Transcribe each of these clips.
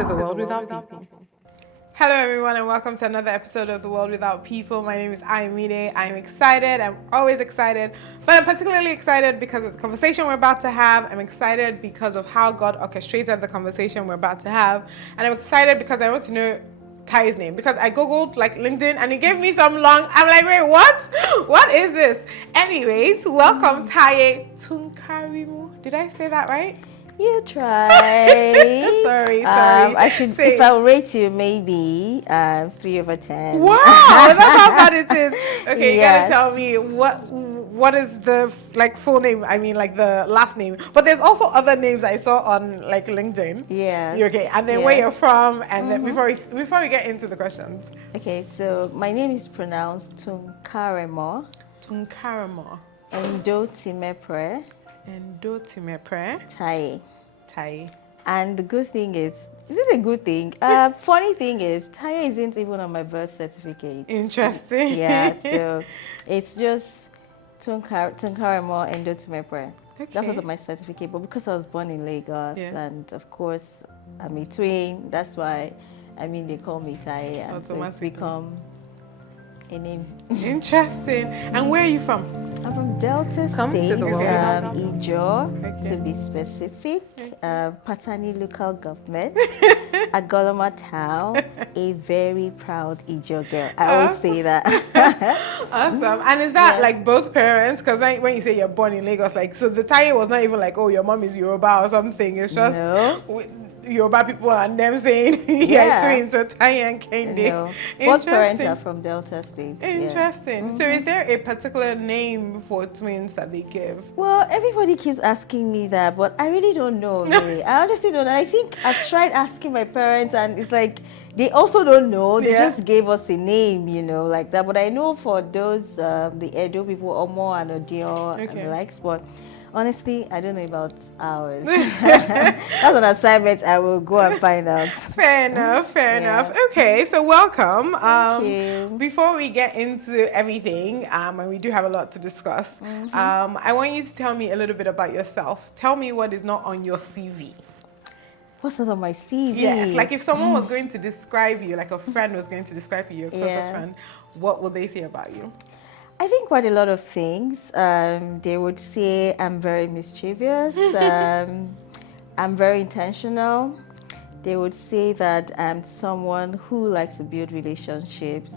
to the World Without People. Hello everyone and welcome to another episode of The World Without People. My name is Ayomide. I'm excited. I'm always excited, but I'm particularly excited because of the conversation we're about to have. I'm excited because of how God orchestrated the conversation we're about to have. And I'm excited because I want to know Taiye's name, because I googled like LinkedIn and it gave me some long, I'm like, wait, what is this? Anyways, welcome Taiye Tunkarimu. Did I say that right? You tried. sorry. I should, if I rate you, maybe 3/10. Wow, that's how bad it is. Okay, Yes. you gotta tell me what is the like full name? I mean, like the last name. But there's also other names I saw on like LinkedIn. Yes. Okay, and then where you're from, and then before we get into the questions. Okay, so my name is pronounced Tunkaremo. Tunkaremo. Endotimepre. Endotimepre. Taiye. Taiye. And the good thing is it a good thing? Funny thing is, Taiye isn't even on my birth certificate. Interesting. Yeah, so it's just Tunkaremo Endotimepre. Okay. That was on my certificate, but because I was born in Lagos, and of course I'm a twin, that's why, they call me Taiye, and so it's become a name. Interesting. And where are you from? I'm from Delta Come State, to the world. Ijo, to be specific, Patani local government, Agoloma town, a very proud Ijo girl. I always say that. Awesome. And is that like both parents? Because when you say you're born in Lagos, like, so the Taiye was not even like, oh, your mom is Yoruba or something. It's just Yoruba people and them saying twins, so Taiye and Kende. No. Both parents are from Delta State. Interesting. So is there a particular name for twins that they give? Well, everybody keeps asking me that, but I really don't know. Really. I honestly don't know. I think I've tried asking my parents, and it's like they also don't know. They just gave us a name, like that. But I know for those, the Edo people, Omo and Odio and the likes, but honestly, I don't know about ours. That's an assignment. I will go and find out. Fair enough. Okay, so welcome. Thank you. Before we get into everything, and we do have a lot to discuss, I want you to tell me a little bit about yourself. Tell me what is not on your CV. What's not on my CV? Yes, like if someone was going to describe you, like a friend was going to describe you, your closest friend, what would they say about you? I think quite a lot of things. They would say I'm very mischievous. I'm very intentional. They would say that I'm someone who likes to build relationships.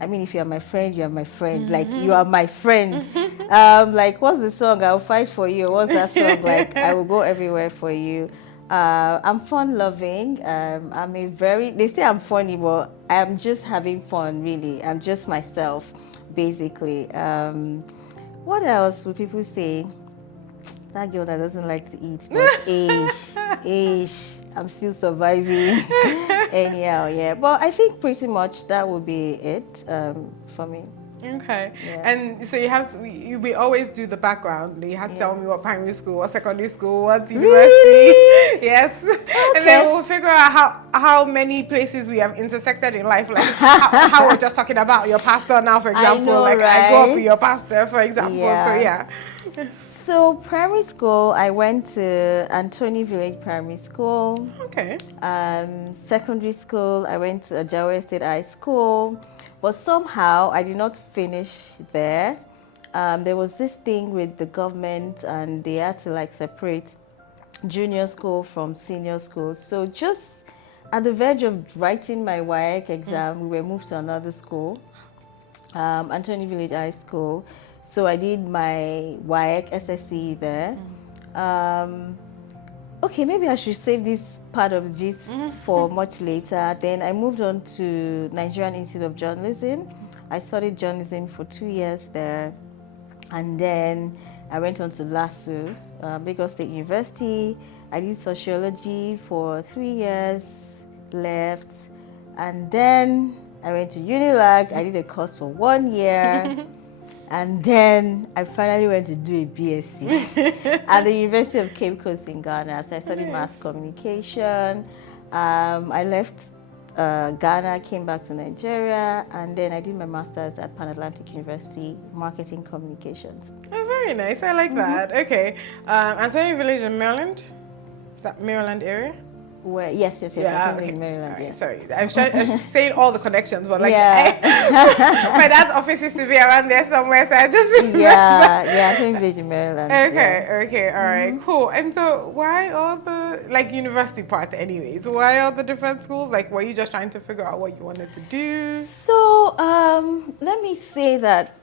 If you're my friend, you're my friend. Like, you are my friend. Like, what's the song? I'll fight for you. What's that song? Like, I will go everywhere for you. I'm fun-loving. They say I'm funny, but I'm just having fun, really. I'm just myself, basically. What else would people say? That girl that doesn't like to eat, but I'm still surviving. Anyhow, yeah. But I think pretty much that would be it for me. Okay. Yeah. And so we always do the background. You have to tell me what primary school, what secondary school, what university. Really? Yes. Okay. And then we'll figure out how many places we have intersected in life. Like how we're just talking about your pastor now, for example. I know, like right? I grew up with your pastor, for example. Yeah. So So primary school, I went to Antony Village Primary School. Okay. Secondary school, I went to Ajawa State High School. But somehow I did not finish there. There was this thing with the government, and they had to like separate junior school from senior school. So just at the verge of writing my WAEC exam, we were moved to another school, Antony Village High School. So I did my WAEC SSC there. Okay, maybe I should save this part of the gist for much later. Then I moved on to Nigerian Institute of Journalism. I studied journalism for 2 years there. And then I went on to LASU, Lagos State University. I did sociology for 3 years, left. And then I went to Unilag. I did a course for 1 year. And then I finally went to do a BSc at the University of Cape Coast in Ghana. So I studied mass communication. I left Ghana, came back to Nigeria, and then I did my master's at Pan Atlantic University, marketing communications. Oh, very nice. I like that. Okay. Antony Village in Maryland? Is that Maryland area? Where? Yes. I came Okay. in Maryland. All right, Yeah. sorry. I was saying all the connections, but like, Yeah. my dad's office used to be around there somewhere, so I just remember. Yeah. I came in Maryland. Yeah. Okay, all right, cool. And so, why all the like university part, anyways? Why all the different schools? Like, were you just trying to figure out what you wanted to do? So let me say that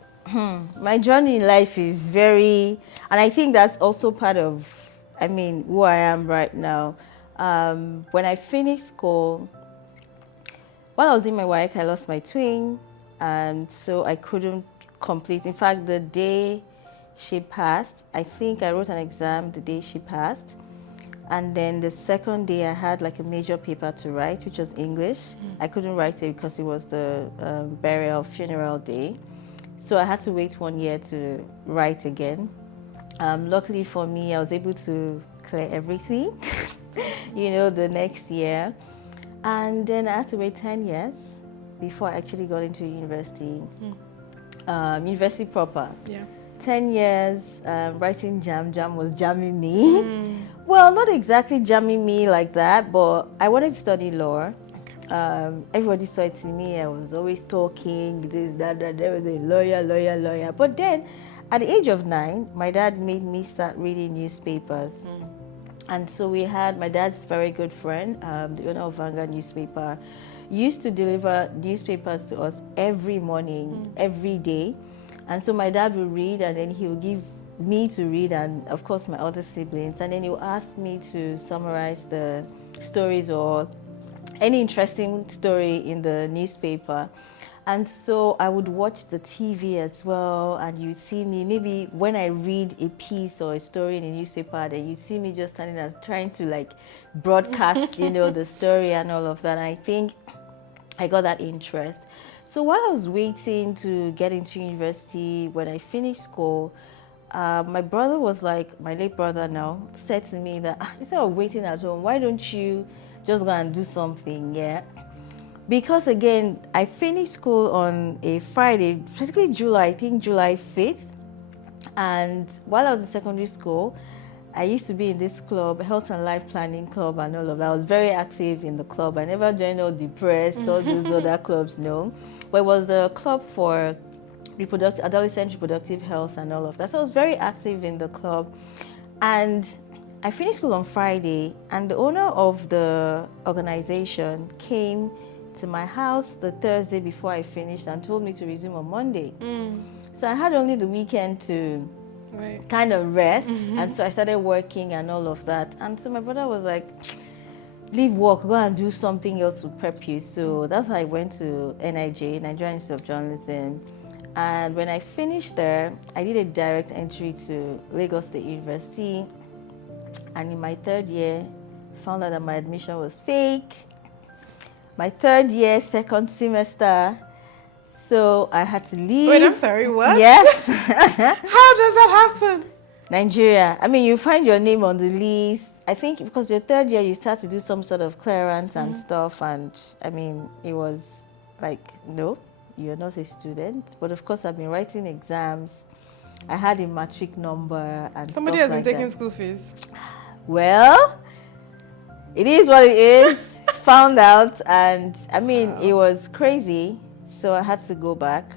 my journey in life is very, and I think that's also part of, I mean, who I am right now. When I finished school, while I was in my work, I lost my twin, and so I couldn't complete. In fact, the day she passed, I think I wrote an exam the day she passed. And then the second day I had like a major paper to write, which was English. I couldn't write it because it was the funeral day. So I had to wait 1 year to write again. Luckily for me, I was able to clear everything, the next year. And then I had to wait 10 years before I actually got into university, university proper. Yeah. 10 years writing jam was jamming me. Well, not exactly jamming me like that, but I wanted to study law. Everybody saw it in me. I was always talking, this, that. There was a lawyer. But then, at the age of 9, my dad made me start reading newspapers. And so we had my dad's very good friend, the owner of Vanguard newspaper, used to deliver newspapers to us every morning, every day. And so my dad would read, and then he would give me to read, and of course my other siblings. And then he would ask me to summarize the stories or any interesting story in the newspaper. And so I would watch the TV as well, and you see me, maybe when I read a piece or a story in a newspaper, then you see me just standing there trying to like broadcast, the story and all of that. And I think I got that interest. So while I was waiting to get into university, when I finished school, my brother was like, my late brother now, said to me that instead of waiting at home, why don't you just go and do something, yeah? Because again, I finished school on a Friday, basically July 5th. And while I was in secondary school, I used to be in this club, Health and Life Planning Club and all of that. I was very active in the club. I never joined all the press, all those other clubs, no. But it was a club for adolescent reproductive health and all of that. So I was very active in the club. And I finished school on Friday, and the owner of the organization came to my house the Thursday before I finished and told me to resume on Monday. So I had only the weekend to kind of rest, and so I started working and all of that. And so my brother was like, leave work, go and do something else to prep you. So that's how I went to NIJ, Nigerian Institute of Journalism. And when I finished there, I did a direct entry to Lagos State University. And in my third year, found out that my admission was fake. My third year, second semester, so I had to leave. Wait, I'm sorry, what? Yes. How does that happen? Nigeria. I mean, you find your name on the list. I think because your third year, you start to do some sort of clearance and stuff. And I mean, it was like, no, you're not a student. But of course, I've been writing exams. I had a matric number and Somebody stuff has been like taking that. school fees. Well, it is what it is. Found out, and I mean, it was crazy. So I had to go back.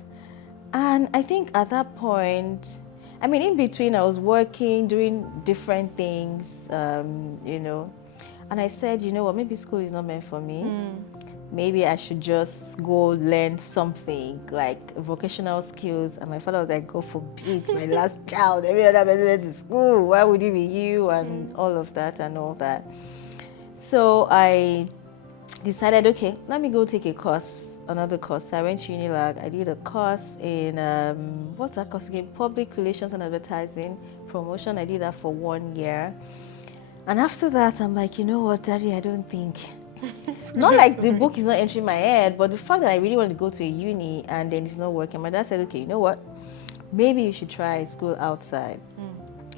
And I think at that point, I mean, in between, I was working, doing different things, And I said, you know what, maybe school is not meant for me. Maybe I should just go learn something like vocational skills. And my father was like, go forbid, my last child, every other person went to school. Why would it be you? And all of that and all that. So I decided, okay, let me go take another course. So I went to Unilag. I did a course in, what's that course again? Public Relations and Advertising Promotion. I did that for 1 year. And after that, I'm like, you know what, Daddy, I don't think. Not like the book is not entering my head, but the fact that I really wanted to go to a uni and then it's not working. My dad said, okay, you know what? Maybe you should try school outside.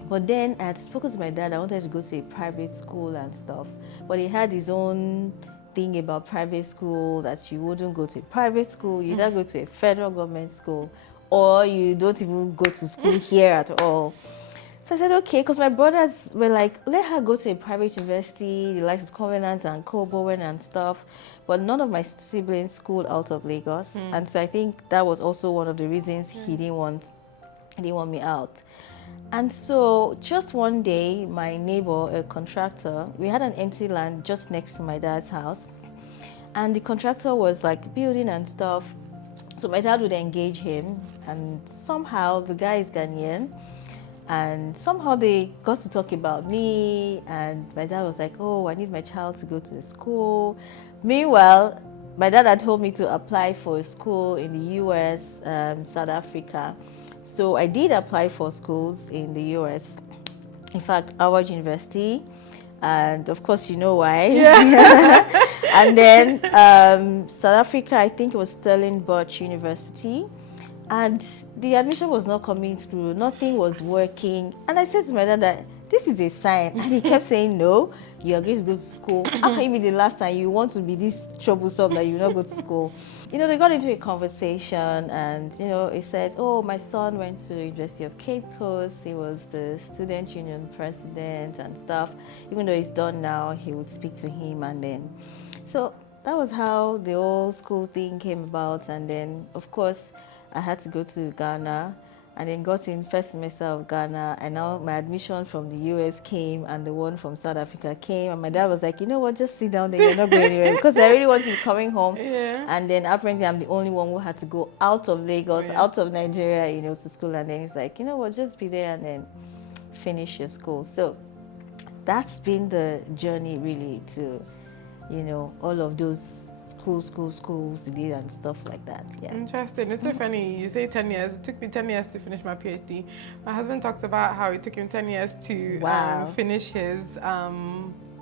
But then I had spoken to my dad. I wanted to go to a private school and stuff. But he had his own thing about private school, that you wouldn't go to a private school, you either go to a federal government school, or you don't even go to school here at all. So I said, okay, because my brothers were like, let her go to a private university, the likes of Covenant and Cobowen and stuff. But none of my siblings schooled out of Lagos. And so I think that was also one of the reasons he didn't want me out. And so just one day, my neighbor, a contractor, we had an empty land just next to my dad's house. And the contractor was like building and stuff. So my dad would engage him, and somehow the guy is Ghanaian. And somehow they got to talk about me, and my dad was like, oh, I need my child to go to a school. Meanwhile, my dad had told me to apply for a school in the US, South Africa. So I did apply for schools in the US. In fact, Howard University, and of course you know why. Yeah. And then South Africa, I think it was Stellenbosch University. And the admission was not coming through. Nothing was working. And I said to my dad that this is a sign. And he kept saying, no, you are going to go to school. How can you be the last time you want to be this troublesome that you will not go to school? You know, they got into a conversation, and, you know, he said, oh, my son went to the University of Cape Coast. He was the student union president and stuff. Even though he's done now, he would speak to him. And then, so that was how the whole school thing came about. And then, of course, I had to go to Ghana, and then got in first semester of Ghana, and now my admission from the US came, and the one from South Africa came, and my dad was like, you know what, just sit down there, you're not going anywhere, because I really want you coming home. Yeah. And then apparently I'm the only one who had to go out of Lagos, out of Nigeria, you know, to school. And then he's like, you know what, just be there and then finish your school. So that's been the journey really to, you know, all of those schools and stuff like that. Yeah. Interesting. It's so funny. You say 10 years. It took me 10 years to finish my PhD. My husband talks about how it took him 10 years to finish his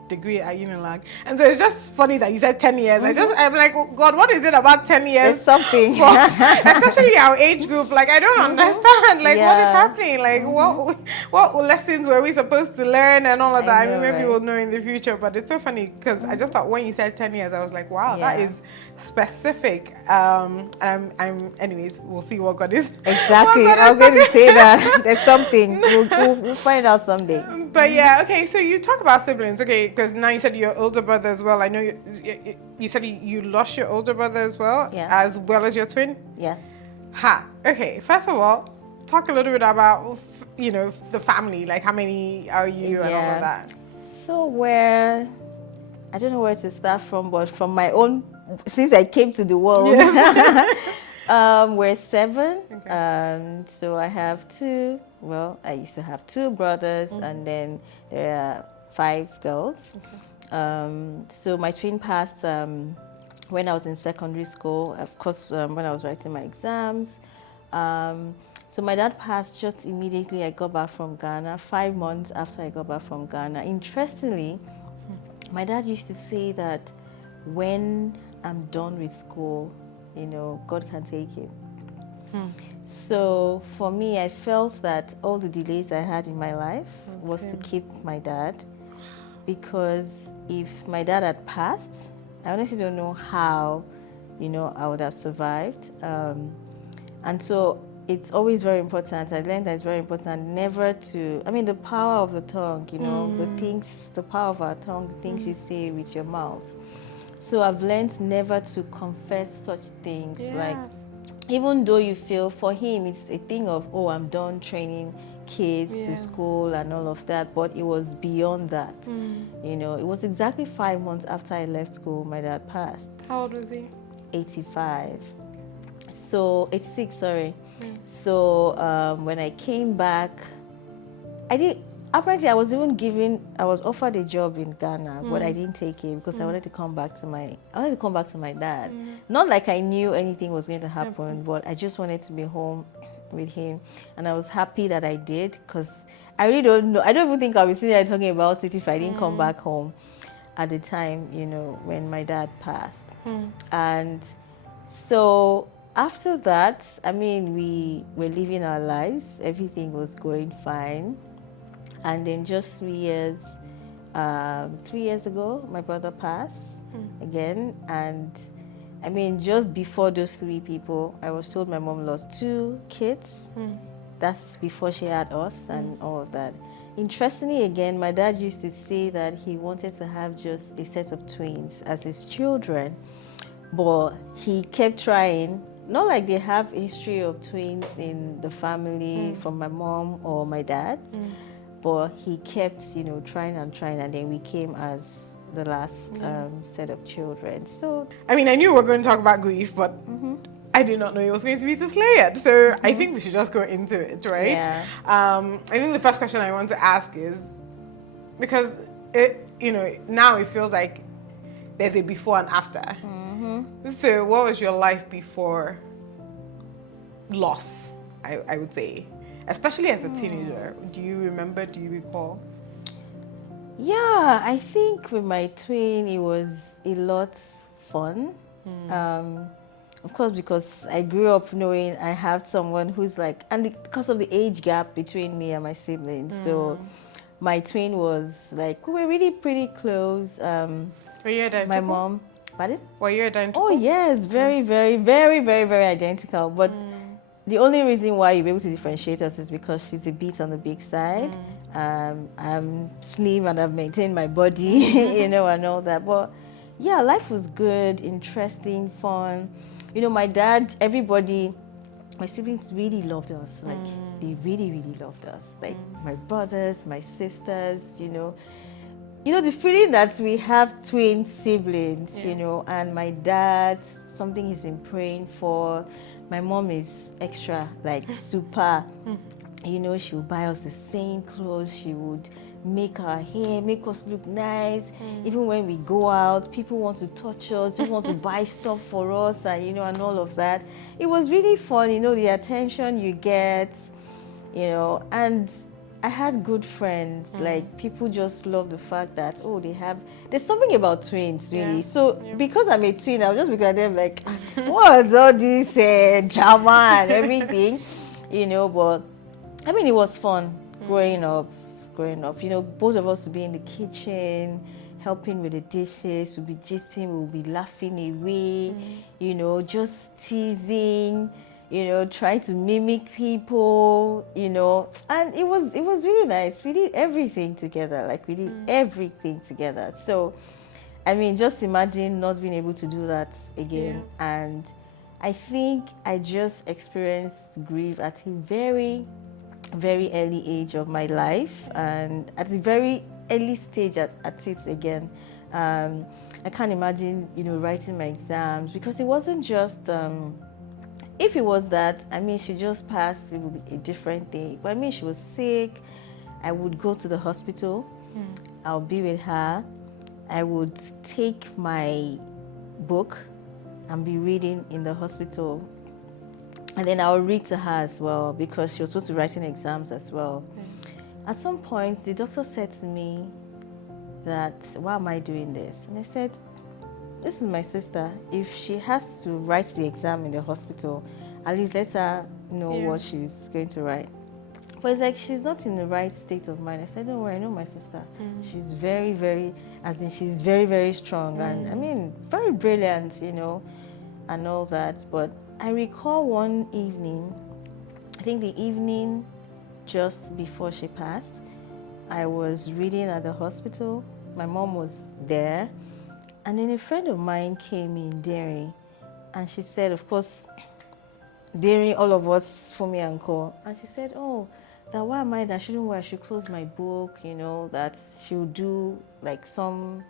degree at Unilag. And so it's just funny that you said 10 years. I'm like, oh God, what is it about 10 years? It's something. Especially our age group. Like, I don't understand. Like, what is happening? Like, what lessons were we supposed to learn and all of that? I mean, maybe we'll know in the future. But it's so funny because I just thought when you said 10 years, I was like, wow, that is specific. Anyways, we'll see what God is. Exactly. I was going to say that. There's something. We'll find out someday. But yeah, okay. So you talk about siblings, okay? Because now you said your older brother as well. I know you said you lost your older brother as well, as well as your twin. Yes. Okay. First of all, talk a little bit about the family. Like, how many are you and all of that? So I don't know where to start from, but from my own, since I came to the world, we're 7. Okay. So I have 2. Well, I used to have 2 brothers, and then there are 5 girls. Okay. So my twin passed when I was in secondary school, of course, when I was writing my exams. So my dad passed just immediately I got back from Ghana, 5 months after I got back from Ghana. Interestingly, my dad used to say that when I'm done with school, God can take him. So for me, I felt that all the delays I had in my life was to keep my dad, because if my dad had passed, I honestly don't know how, I would have survived. And so it's always very important. I learned that it's very important never to, the power of the tongue, the power of our tongue, the things you say with your mouth. So I've learned never to confess such things. Like, even though you feel, for him, it's a thing of, oh, I'm done training kids to school and all of that, but it was beyond that. It was exactly 5 months after I left school, my dad passed. How old was he? 85. So, 86, sorry. So, when I came back, apparently I was offered a job in Ghana, but I didn't take it because I wanted to come back to my dad. Not like I knew anything was going to happen, but I just wanted to be home with him. And I was happy that I did, because I really don't know. I don't even think I'll be sitting there talking about it if I didn't come back home at the time, when my dad passed. And so after that, we were living our lives. Everything was going fine. And then just 3 years ago, my brother passed again. And just before those 3 people, I was told my mom lost 2 kids that's before she had us and all of that. Interestingly, again, my dad used to say that he wanted to have just a set of twins as his children, but he kept trying. Not like they have a history of twins in the family from my mom or my dad, but he kept, trying and trying, and then we came as the last set of children. So, I mean, I knew we were going to talk about grief, but I did not know it was going to be this layered. So I think we should just go into it, right? Yeah. I think the first question I want to ask is, because now it feels like there's a before and after. So what was your life before loss, I would say? Especially as a teenager. Do you remember? Do you recall? Yeah, I think with my twin, it was a lot fun. Of course, because I grew up knowing I have someone who's like, and because of the age gap between me and my siblings. So my twin was like, we were really pretty close. Were you identical? My mom, pardon? Were you identical? Oh yes, very, very, very, very, very identical. But the only reason why you're able to differentiate us is because she's a bit on the big side. I'm slim and I've maintained my body, and all that. But yeah, life was good, interesting, fun. My dad, everybody, my siblings really loved us. Like, they really, really loved us. Like, my brothers, my sisters, the feeling that we have twin siblings, and my dad, something he's been praying for. My mom is extra, like super. She would buy us the same clothes. She would make our hair, make us look nice. Even when we go out, people want to touch us, people want to buy stuff for us, and and all of that. It was really fun, the attention you get, and I had good friends. Like, people just love the fact that, there's something about twins, really. So because I'm a twin, I'll just look at them like, what's all this drama and everything, but I mean, it was fun growing up. Both of us would be in the kitchen, helping with the dishes, we'll be gisting, we'll be laughing away, just teasing, trying to mimic people, and it was really nice. We did everything together, everything together. So, I mean, just imagine not being able to do that again. And I think I just experienced grief at a very, very early age of my life, and at a very early stage at it again. I can't imagine, writing my exams, because it wasn't just, if it was that, I mean, she just passed, it would be a different thing. But I mean, she was sick. I would go to the hospital. I'll be with her. I would take my book and be reading in the hospital. And then I'll read to her as well, because she was supposed to be writing exams as well. At some point, the doctor said to me that, why am I doing this? And I said, this is my sister. If she has to write the exam in the hospital, at least let her know what she's going to write. But it's like, she's not in the right state of mind. I said, don't worry, I know my sister. She's very, very, she's very, very strong. And I mean, very brilliant, and all that. But I recall one evening, I think the evening just before she passed, I was reading at the hospital. My mom was there. And then a friend of mine came in, Derry, and she said, of course, Derry, all of us, for me and co. And she said, that why am I that shouldn't worry, I should close my book, that she would do like some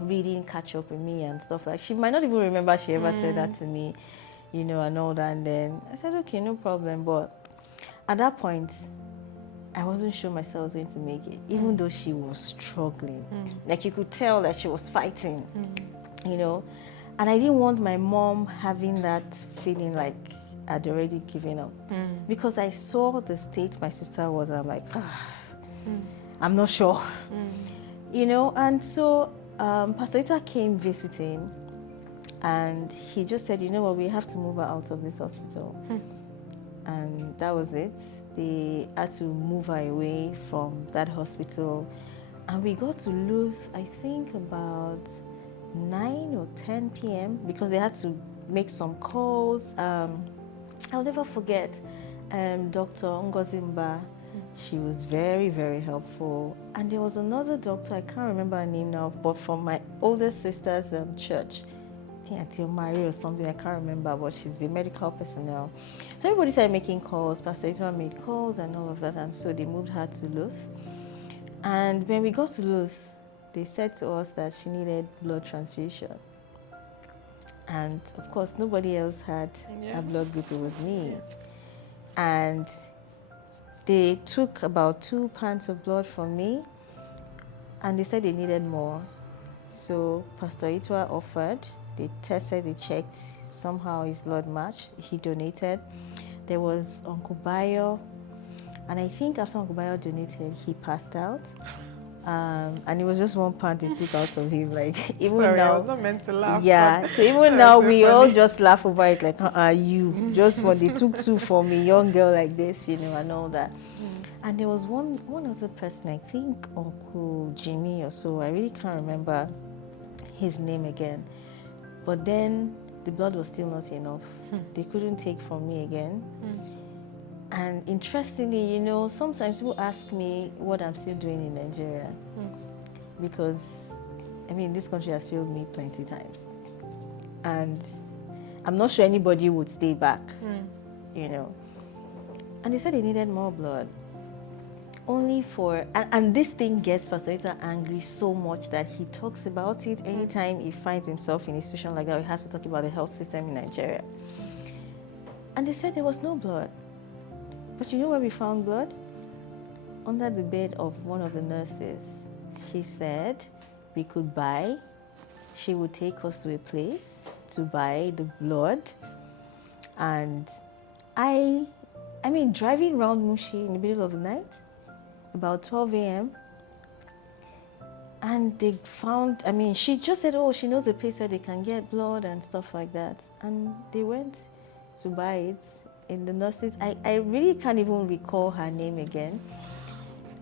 reading catch up with me and stuff. Like, she might not even remember she ever said that to me, and all that. And then I said, okay, no problem. But at that point, I wasn't sure myself I was going to make it, even though she was struggling. Like, you could tell that she was fighting, And I didn't want my mom having that feeling like I'd already given up. Because I saw the state my sister was, and I'm like, I'm not sure. And so Pastor Ita came visiting, and he just said, we have to move her out of this hospital. And that was it. They had to move her away from that hospital. And we got to lose, I think, about 9 or 10 p.m. because they had to make some calls. I'll never forget. Dr. Ngozimba, she was very, very helpful. And there was another doctor, I can't remember her name now, but from my older sister's church. I think Auntie Marie or something, I can't remember, but she's a medical personnel. So everybody started making calls. Pastor Itwa made calls and all of that, and so they moved her to Luz. And when we got to Luz, they said to us that she needed blood transfusion. And of course, nobody else had a blood group, it was me. And they took about 2 pints of blood from me, and they said they needed more. So Pastor Itwa offered, they tested, they checked, somehow his blood matched, he donated. There was Uncle Bayo, and I think after Uncle Bayo donated, he passed out. And it was just 1 pound they took out of him. Like, even Sorry, now, I was not meant to laugh. yeah. So even now, so we funny. all just laugh over it. Like, you just when they took 2 for me, young girl like this, and all that. And there was one other person, I think Uncle Jimmy or so. I really can't remember his name again. But then the blood was still not enough. They couldn't take from me again. And interestingly, sometimes people ask me what I'm still doing in Nigeria. Because, this country has failed me plenty times. And I'm not sure anybody would stay back, And they said they needed more blood. Only for, and this thing gets Pastor Ita angry so much that he talks about it anytime he finds himself in a situation like that. He has to talk about the health system in Nigeria. And they said there was no blood. But you know where we found blood? Under the bed of one of the nurses. She said we could buy. She would take us to a place to buy the blood. And driving around Mushi in the middle of the night, about 12 a.m., and they found, she just said, she knows a place where they can get blood and stuff like that. And they went to buy it. In the nurses, I really can't even recall her name again.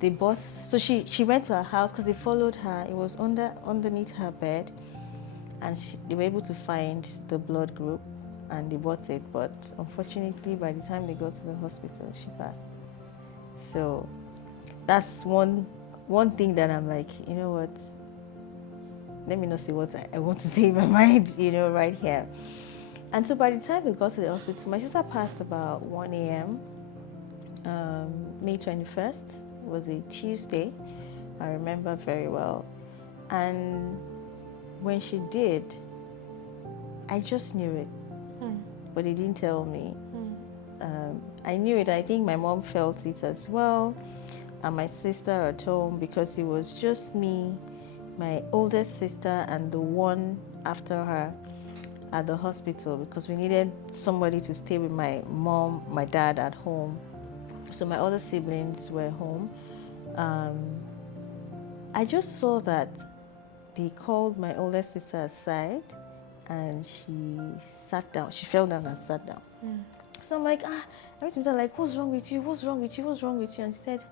They bought, so she went to her house because they followed her. It was underneath her bed, and they were able to find the blood group, and they bought it. But unfortunately, by the time they got to the hospital, she passed. So that's one thing that I'm like, you know what? Let me not say what I want to say in my mind, right here. And so by the time we got to the hospital, my sister passed about 1 a.m. May 21st. It was a Tuesday. I remember very well. And when she did, I just knew it. But they didn't tell me. I knew it. I think my mom felt it as well. And my sister at home, because it was just me, my oldest sister, and the one after her at the hospital, because we needed somebody to stay with my mom, my dad at home. So my other siblings were home. I just saw that they called my oldest sister aside, and she sat down. She fell down and sat down. So I'm like, I went to her like, what's wrong with you? What's wrong with you? What's wrong with you? And she said,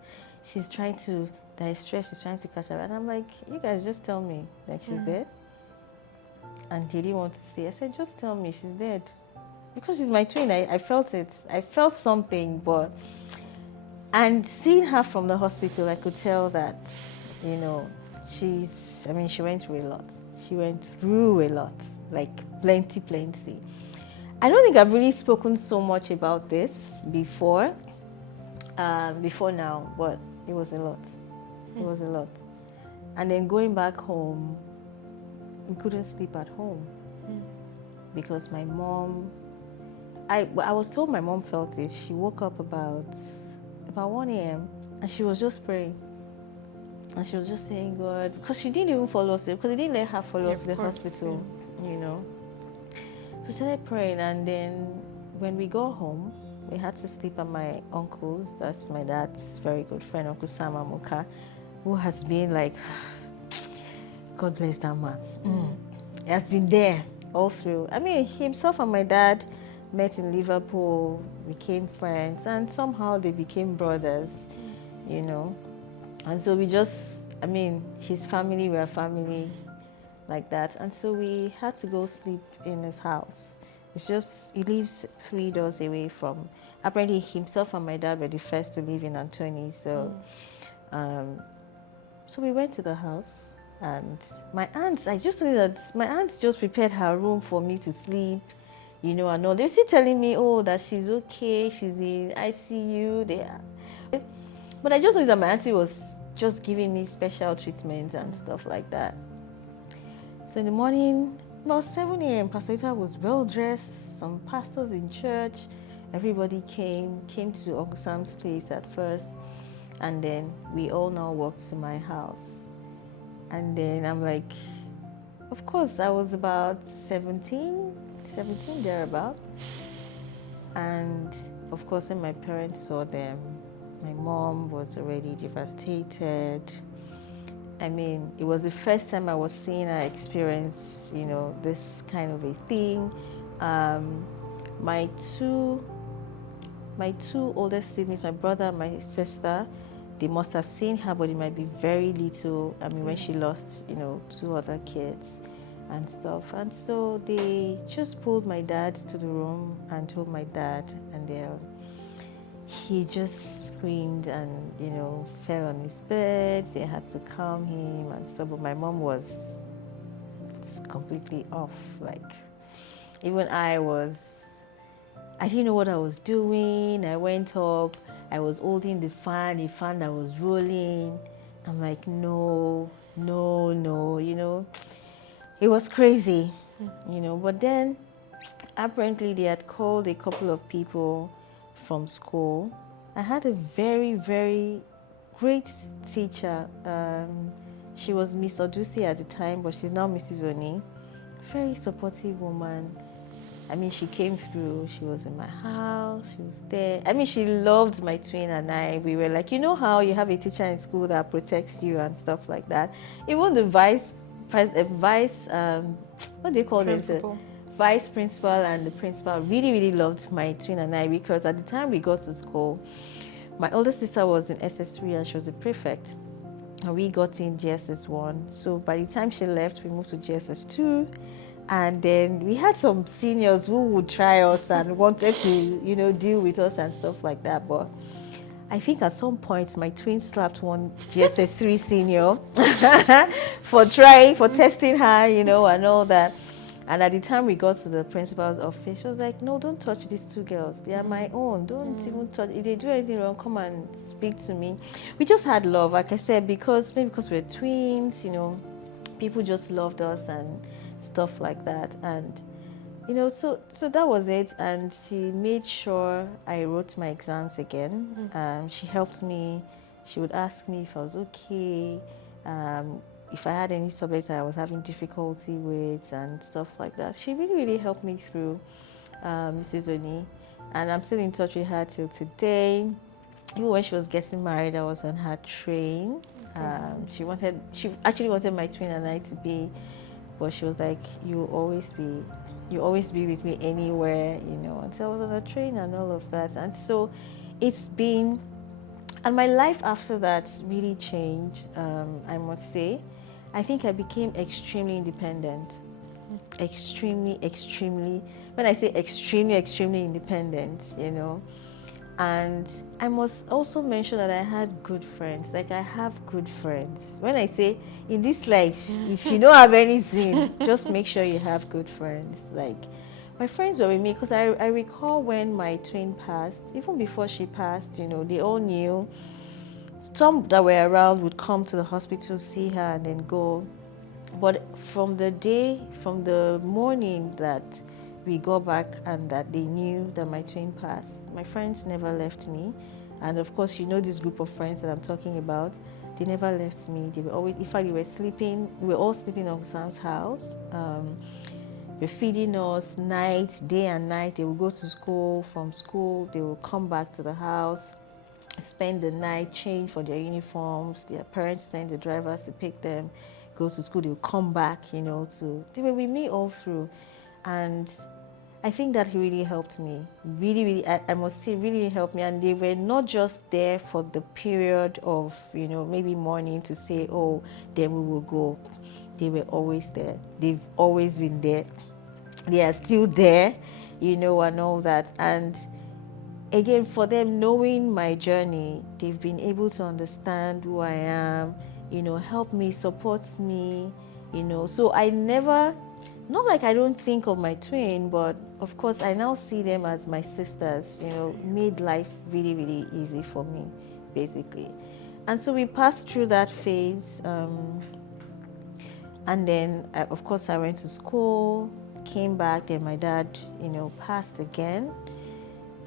she's trying to, that is stressed, she's trying to catch her. And I'm like, you guys just tell me that she's dead. And he didn't want to say. I said, just tell me she's dead. Because she's my twin, I felt it. I felt something, but... And seeing her from the hospital, I could tell that, she went through a lot. She went through a lot, like plenty. I don't think I've really spoken so much about this before now, but it was a lot. It was a lot. And then going back home, we couldn't sleep at home because my mom, I was told my mom felt it. She woke up about 1 a.m. and she was just praying. And she was just saying, God, because she didn't even follow us, because they didn't let her follow us to the hospital, So she started praying, and then when we got home, we had to sleep at my uncle's. That's my dad's very good friend, Uncle Sam Amuka, who has been like, God bless that man. He has been there all through. Himself and my dad met in Liverpool, became friends, and somehow they became brothers, And so we just, his family, we're family like that. And so we had to go sleep in his house It's just, he lives 3 doors away from, apparently himself and my dad were the first to live in Antoni. So we went to the house, and my aunts, I just knew that my aunts just prepared her room for me to sleep, and all. They're still telling me, oh, that she's okay, she's in ICU. But I just knew that my auntie was just giving me special treatment and stuff like that. So in the morning, about 7 a.m., Pastor Ita was well dressed, some pastors in church, everybody came to Uncle Sam's place at first. And then we all now walked to my house. And then I'm like, of course, I was about 17 thereabout. And of course, when my parents saw them, my mom was already devastated. I mean, it was the first time I was seeing her experience, this kind of a thing. My two older siblings, my brother and my sister, they must have seen her, but it might be very little. I mean, when she lost, 2 other kids and stuff. And so they just pulled my dad to the room and told my dad, and he just screamed and, fell on his bed. They had to calm him and stuff, but my mom was completely off. Like, even I didn't know what I was doing. I went up, I was holding the fan that was rolling. I'm like, no, it was crazy, But then, apparently they had called a couple of people from school. I had a very, very great teacher. She was Miss Odusi at the time, but she's now Mrs. Oni. Very supportive woman. I mean, she came through, she was in my house, she was there. I mean, she loved my twin and I. We were like, how you have a teacher in school that protects you and stuff like that. Even the vice, what do you call them? Vice principal and the principal really, really loved my twin and I, because at the time we got to school, my older sister was in SS3 and she was a prefect. And we got in GSS1. So by the time she left, we moved to GSS2. And then we had some seniors who would try us and wanted to, deal with us and stuff like that. But I think at some point, my twin slapped one GSS3 senior for testing her, and all that. And at the time we got to the principal's office, she was like, no, don't touch these 2 girls. They are my own. Don't even touch. If they do anything wrong, come and speak to me. We just had love, like I said, maybe because we're twins, people just loved us and stuff like that. And so that was it. And she made sure I wrote my exams again. She helped me. She would ask me if I was okay, if I had any subject I was having difficulty with and stuff like that. She really, really helped me through, Mrs. Oni. And I'm still in touch with her till today. Even when she was getting married, I was on her train. She actually wanted my twin and I to be, but she was like, you always be with me anywhere, And so I was on a train and all of that. And so and my life after that really changed, I must say. I think I became extremely independent. Extremely, extremely. When I say extremely, extremely independent, And I must also mention that I had good friends. Like, I have good friends. When I say in this life, if you don't have anything, just make sure you have good friends. Like, my friends were with me because I recall when my twin passed, even before she passed, they all knew. Some that were around would come to the hospital, see her, and then go. But from the morning that we got back and that they knew that my twin passed, my friends never left me. And of course, this group of friends that I'm talking about, they never left me. They were always, in fact, we were all sleeping in Uncle Sam's house. They were feeding us day and night. They would go to school. From school, they would come back to the house, spend the night, change for their uniforms. Their parents send the drivers to pick them, go to school. They would come back, they were with me all through. And I think that really helped me. Really, really, I must say, really, really helped me. And they were not just there for the period of, maybe morning to say, oh, then we will go. They were always there. They've always been there. They are still there. and all that. And again, for them, knowing my journey, they've been able to understand who I am, help me, support me, So I never, not like I don't think of my twin, but of course I now see them as my sisters, made life really, really easy for me, basically. And so we passed through that phase. And then, of course, I went to school, came back, then my dad, passed again.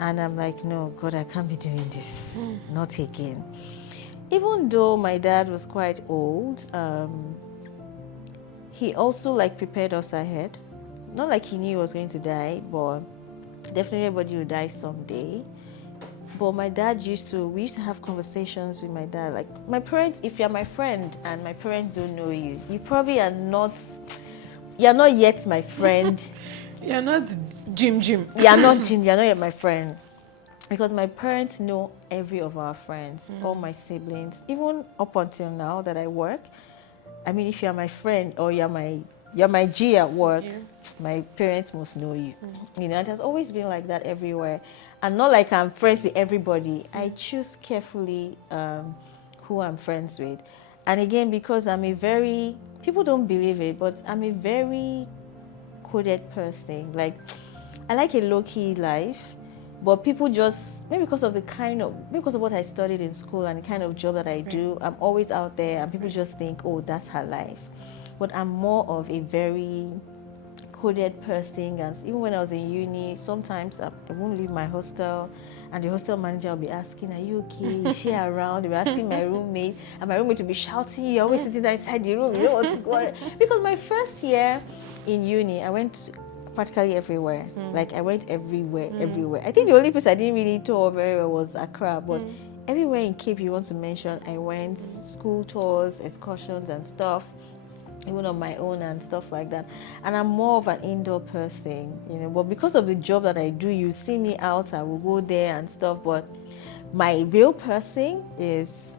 And I'm like, no, God, I can't be doing this, not again. Even though my dad was quite old, he also prepared us ahead. Not like he knew he was going to die, but definitely everybody will die someday. But my dad we used to have conversations with my dad. Like, my parents, if you're my friend and my parents don't know you, you probably you're not yet my friend. You're not Jim. You're not Jim, you're not yet my friend. Because my parents know every of our friends, all my siblings, even up until now that I work. I mean, if you're my friend or you're my G at work, my parents must know you. It has always been like that everywhere. And not like I'm friends with everybody. I choose carefully who I'm friends with. And again, because people don't believe it, but I'm a very coded person. I like a low-key life, but people maybe because of what I studied in school and the kind of job that I do, I'm always out there and people just think, oh, that's her life. But I'm more of a very coded person, and even when I was in uni, sometimes I won't leave my hostel and the hostel manager will be asking, are you okay? Is she around? They were asking my roommate, and my roommate will be shouting, you're always sitting there inside the room, you don't want to go. Because my first year in uni, I went practically everywhere. I went everywhere. I think the only place I didn't really tour very well was Accra, but everywhere in Cape you want to mention, I went. School tours, excursions and stuff, even on my own and stuff like that. And I'm more of an indoor person, but because of the job that I do, you see me out, I will go there and stuff, but my real person is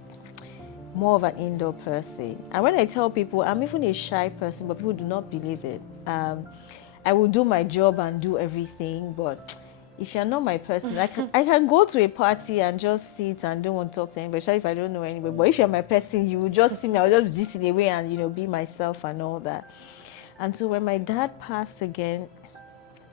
more of an indoor person. And when I tell people, I'm even a shy person, but people do not believe it. I will do my job and do everything, but if you're not my person, I can go to a party and just sit and don't want to talk to anybody, especially if I don't know anybody. But if you're my person, you will just see me, I'll just sit in a way and, be myself and all that. And so when my dad passed again,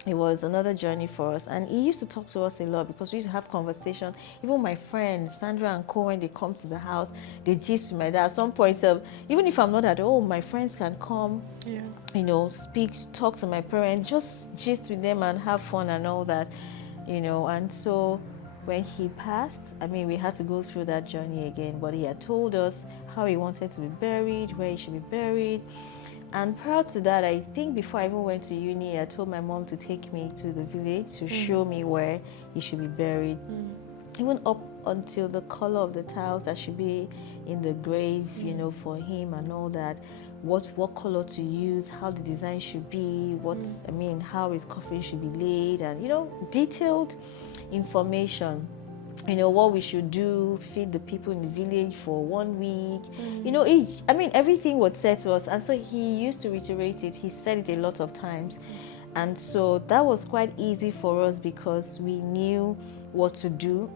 it was another journey for us. And he used to talk to us a lot because we used to have conversations. Even my friends, Sandra and Co, when they come to the house, they gist with my dad. At some point, even if I'm not at home, my friends can come, speak, talk to my parents, just gist with them and have fun and all that. And so when he passed, we had to go through that journey again, but he had told us how he wanted to be buried, where he should be buried. And prior to that, I think before I even went to uni, I told my mom to take me to the village to show me where he should be buried. Even up until the color of the tiles that should be in the grave, for him and all that. What color to use, how the design should be, how his coffin should be laid, and detailed information. What we should do, feed the people in the village for 1 week. Everything was said to us, and so he used to reiterate it. He said it a lot of times, and so that was quite easy for us because we knew what to do.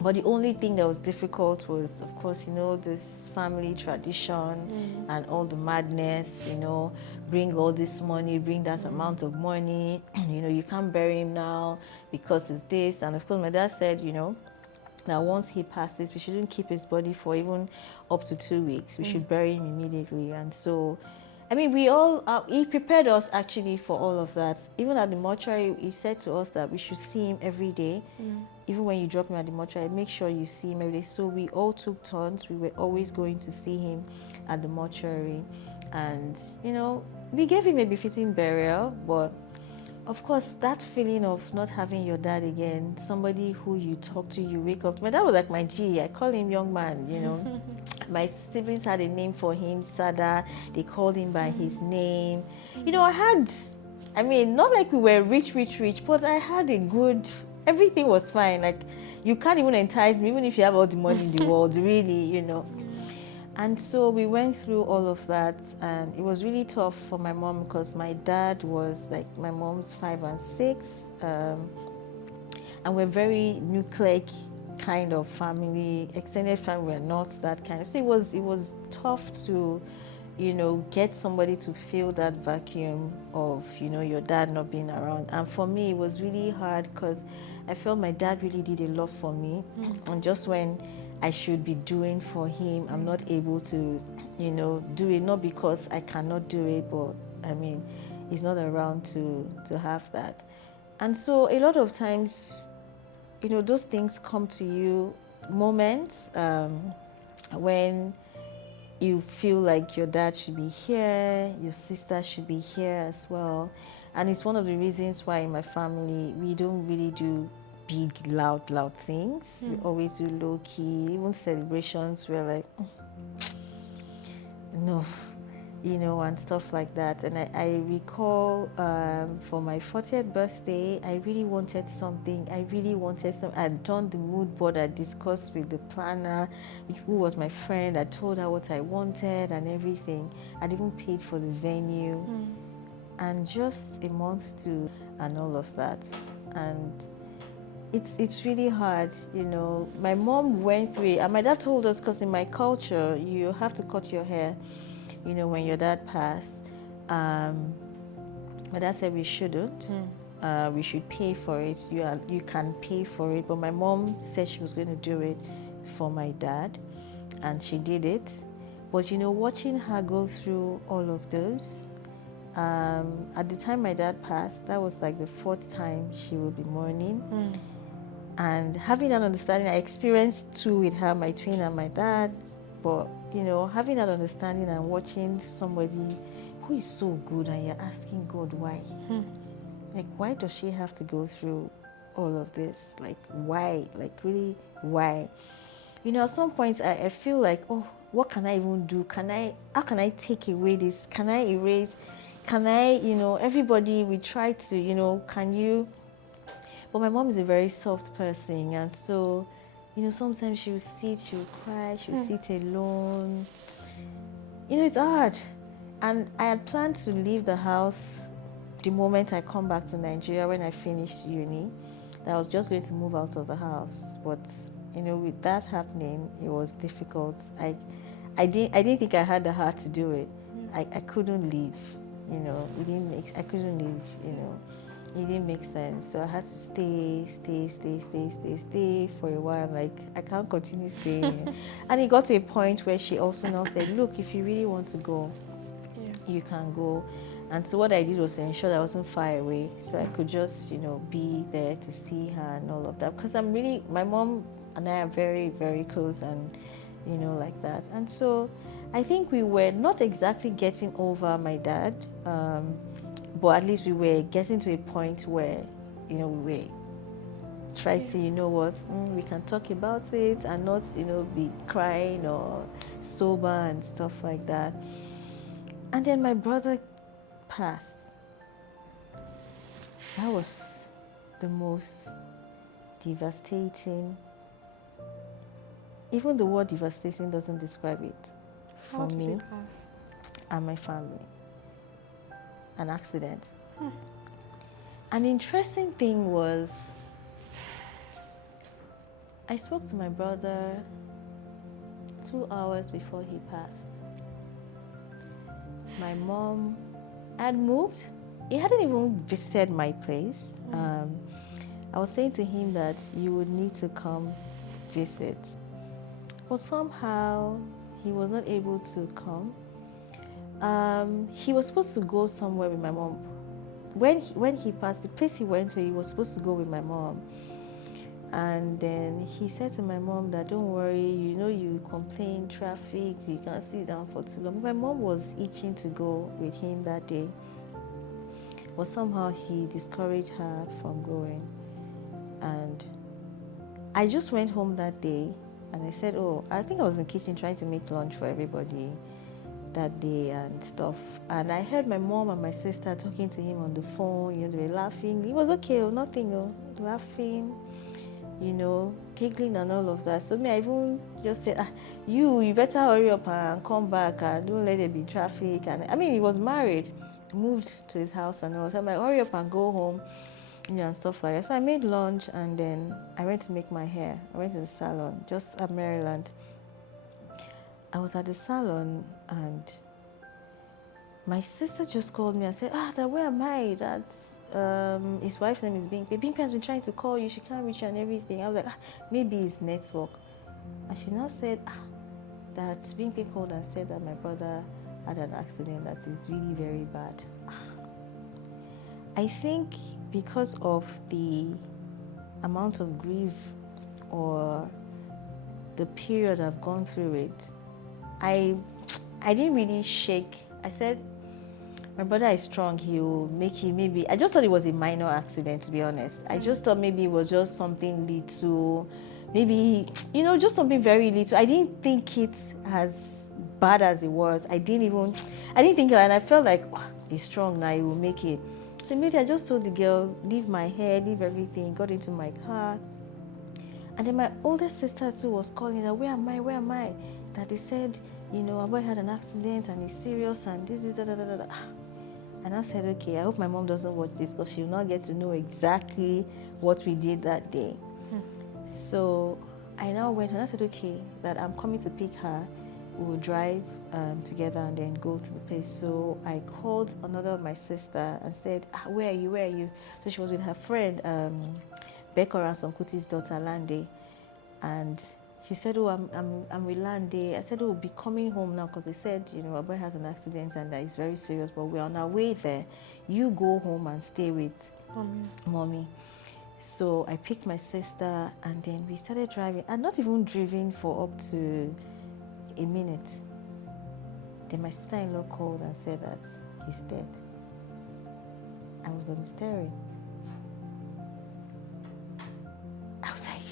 But the only thing that was difficult was, of course, this family tradition and all the madness, bring all this money, bring that amount of money, you can't bury him now because it's this. And of course, my dad said, that once he passes, we shouldn't keep his body for even up to 2 weeks. We should bury him immediately. And so, he prepared us actually for all of that. Even at the mortuary, he said to us that we should see him every day. Even when you drop him at the mortuary, make sure you see him every day. So we all took turns. We were always going to see him at the mortuary. And, we gave him a befitting burial, but of course, that feeling of not having your dad again, somebody who you talk to, you wake up. My dad was like my G. I call him young man, My siblings had a name for him, Sada. They called him by his name. Not like we were rich, but I had everything was fine. You can't even entice me, even if you have all the money in the world, really, And so we went through all of that, and it was really tough for my mom because my dad was like my mom's 5 and 6, and we're very nucleic kind of family, extended family. We're not that kind. So it was tough to, get somebody to fill that vacuum of your dad not being around. And for me, it was really hard because I felt my dad really did a lot for me, and just when I should be doing for him, I'm not able to, do it. Not because I cannot do it, but I mean, he's not around to have that. And so a lot of times, those things come to you, moments when you feel like your dad should be here, your sister should be here as well. And it's one of the reasons why in my family, we don't really do big, loud things. We always do low key. Even celebrations, we're like, no, and stuff like that. And I recall for my 40th birthday, I really wanted something. I'd done the mood board. I discussed with the planner, who was my friend. I told her what I wanted and everything. I'd even paid for the venue. And just a month to, and all of that. And it's really hard, My mom went through it, and my dad told us, because in my culture, you have to cut your hair, when your dad passed. My dad said we shouldn't. We should pay for it. You can pay for it. But my mom said she was going to do it for my dad, and she did it. But watching her go through all of those, at the time my dad passed, that was like the 4th time she would be mourning. And having that understanding, I experienced 2 with her, my twin and my dad. But, having that understanding and watching somebody who is so good, and you're asking God why. Like, why does she have to go through all of this? Like, why? Like, really, why? At some points, I feel like, oh, what can I even do? How can I take away this? Can I erase? Can I, everybody, we try to, can you? But my mom is a very soft person, and so, sometimes she'll cry, she'll sit alone. It's hard. And I had planned to leave the house the moment I come back to Nigeria when I finished uni. That I was just going to move out of the house. But, with that happening, it was difficult. I didn't think I had the heart to do it. I couldn't leave, I couldn't leave, It didn't make sense. So I had to stay for a while. Like, I can't continue staying. And it got to a point where she also now said, look, if you really want to go, you can go. And so what I did was to ensure that I wasn't far away, so I could just, be there to see her and all of that. Because my mom and I are very, very close, and, like that. And so I think we were not exactly getting over my dad, but at least we were getting to a point where, we were trying to, we can talk about it and not, be crying or sober and stuff like that. And then my brother passed. That was the most devastating. Even the word devastating doesn't describe it for me and my family. An accident. An interesting thing was, I spoke to my brother 2 hours before he passed. My mom had moved. He hadn't even visited my place. I was saying to him that you would need to come visit. But somehow he was not able to come. He was supposed to go somewhere with my mom. When he passed, the place he went to, he was supposed to go with my mom. And then he said to my mom that, don't worry, you complain traffic, you can't sit down for too long. My mom was itching to go with him that day. But somehow he discouraged her from going. And I just went home that day, and I said, I think I was in the kitchen trying to make lunch for everybody that day and stuff. And I heard my mom and my sister talking to him on the phone. They were laughing. It was okay, nothing, laughing. giggling and all of that. So me, I even just said, you better hurry up and come back and don't let there be traffic. And I mean, he was married, moved to his house and all. So I'm like, hurry up and go home, and stuff like that. So I made lunch and then I went to make my hair. I went to the salon, just at Maryland. I was at the salon and my sister just called me and said, where am I? His wife's name is Bimpe. Bimpe has been trying to call you. She can't reach you and everything. I was like, maybe it's network. And she now said, that Bimpe called and said that my brother had an accident that is really very bad. I think because of the amount of grief or the period I've gone through it, I didn't really shake. I said, my brother is strong, he'll make it maybe. I just thought it was a minor accident, to be honest. I just thought maybe it was just something little, maybe, just something very little. I didn't think it as bad as it was. I didn't think it, and I felt like, he's strong now, he will make it. So immediately I just told the girl, leave my hair, leave everything, got into my car. And then my older sister too was calling her, where am I? That they said, our boy had an accident and he's serious and this is da. And I said, okay, I hope my mom doesn't watch this because she will not get to know exactly what we did that day. So I now went and I said, okay, that I'm coming to pick her. We will drive together and then go to the place. So I called another of my sister and said, where are you? So she was with her friend, Becca and some Kuti's daughter, Lande. And she said, I'm with Lande. I said, we'll be coming home now because they said, our boy has an accident and that is very serious, but we're on our way there. You go home and stay with mommy. So I picked my sister and then we started driving. And not even driven for up to a minute. Then my sister-in-law called and said that he's dead. I was on the steering. I was like,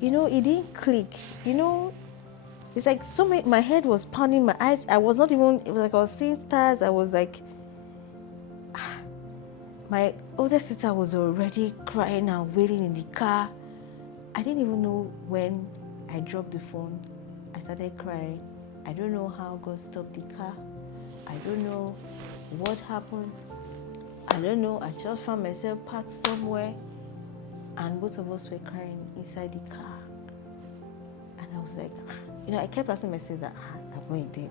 it didn't click. It's like my head was pounding, my eyes, it was like I was seeing stars. I was like, my older sister was already crying and wailing in the car. I didn't even know when I dropped the phone. I started crying. I don't know how God stopped the car. I don't know what happened. I don't know. I just found myself parked somewhere and both of us were crying inside the car. And I was like, I kept asking myself that, I'm going dead.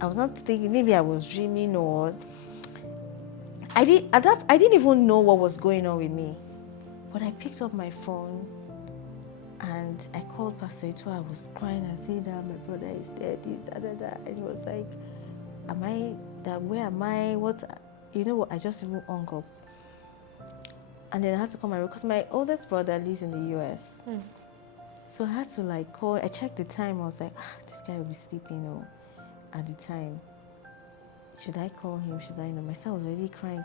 I was not thinking, maybe I was dreaming or... I didn't even know what was going on with me. But I picked up my phone and I called Pastor Ito. I was crying and saying that my brother is dead, and he was like, where am I? What? I just even hung up. And then I had to call my room because my oldest brother lives in the US. So I had to call. I checked the time. I was like, this guy will be sleeping at the time. Should I call him? Should I? My son was already crying.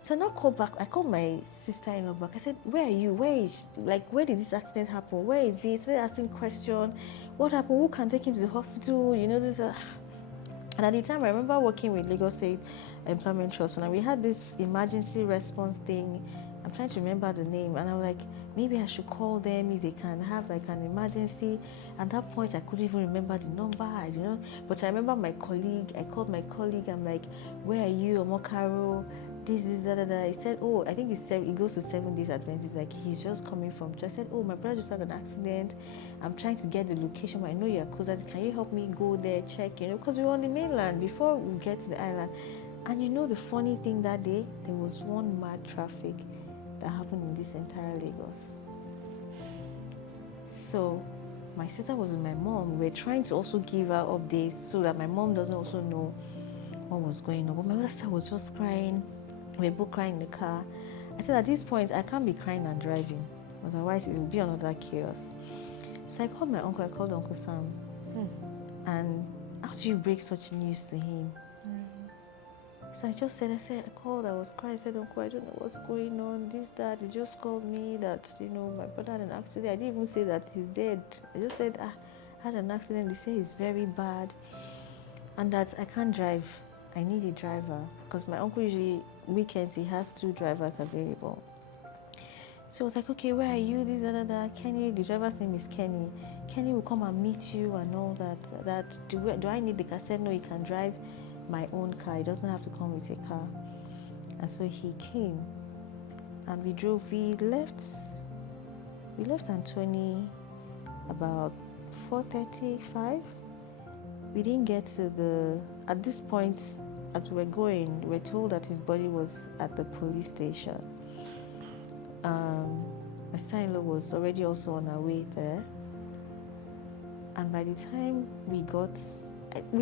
So I now called back. I called my sister-in-law back. I said, where are you? Where did this accident happen? Where is he? Started asking questions. What happened? Who can take him to the hospital? This. And at the time, I remember working with Lagos State Employment Trust, and we had this emergency response thing. I'm trying to remember the name, and I was like, maybe I should call them if they can have an emergency. At that point, I couldn't even remember the number. But I remember my colleague. I called my colleague. I'm like, where are you, Omokaro? This is da. He said, I think he goes to 7 days Adventist. He's just coming from. I said, my brother just had an accident. I'm trying to get the location, but I know you're closer. Can you help me go there, check? Because we were on the mainland before we get to the island. And the funny thing that day, there was one mad traffic that happened in this entire Lagos. So my sister was with my mom. We were trying to also give her updates so that my mom doesn't also know what was going on. But my other sister was just crying. We were both crying in the car. I said, at this point, I can't be crying and driving. Otherwise, it will be another chaos. So I called my uncle. I called Uncle Sam. And how do you break such news to him? So I called, I was crying. I said, Uncle, I don't know what's going on, this, that. They just called me that, my brother had an accident. I didn't even say that he's dead. I just said, I had an accident. They say it's very bad. And that I can't drive. I need a driver. Because my uncle usually, weekends, he has 2 drivers available. So I was like, okay, where are you? This, that. Kenny, the driver's name is Kenny. Kenny will come and meet you and all that. Do I need the car? I said, no, you can drive my own car. He doesn't have to come with a car. And so he came and we drove. We left Anthony about 4:35. We didn't get to at this point, as we were going, we were told that his body was at the police station. My sister-in-law was already also on her way there. And by the time we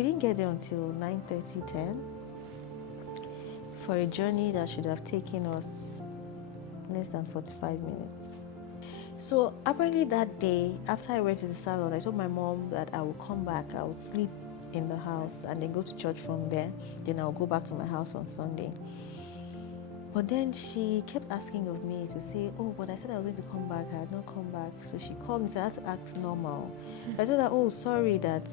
didn't get there until 9:30, 10, for a journey that should have taken us less than 45 minutes. So apparently that day, after I went to the salon, I told my mom that I would come back, I would sleep in the house and then go to church from there. Then I'll go back to my house on Sunday. But then she kept asking of me to say, oh, but I said I was going to come back. I had not come back. So she called me, so I had to act normal. So I told her, oh, sorry that